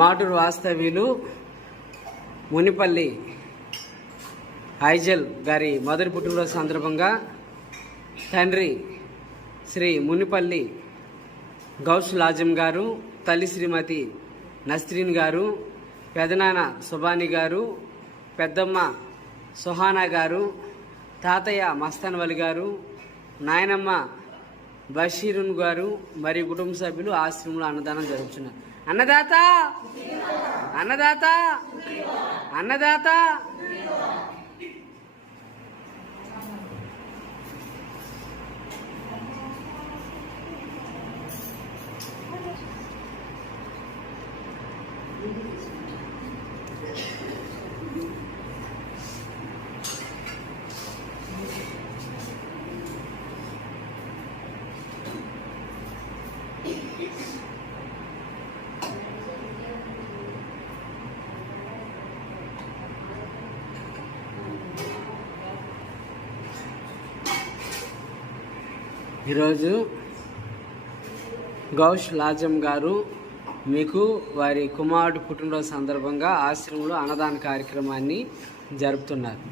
మాటూరు వాస్తవ్యులు మునిపల్లి ఐజల్ గారి మొదటి పుట్టినరోజు సందర్భంగా తండ్రి శ్రీ మునిపల్లి గౌస్ లాజం గారు, తల్లి శ్రీమతి నస్రీన్ గారు, పెదనాన్న సుబాని గారు, పెద్దమ్మ సుహానా గారు, తాతయ్య మస్తాన్ వలి గారు, నాయనమ్మ బషీరున్ గారు మరియు కుటుంబ సభ్యులు ఆశ్రమంలో అన్నదానం జరుగుతున్నారు. అన్నదాత అన్నదాత అన్నదాత. ఈరోజు గౌష్ లాజం గారు మీకు వారి కుమారుడు పుట్టినరోజు సందర్భంగా ఆశ్రమంలో అన్నదాన కార్యక్రమాన్ని జరుపుతున్నారు.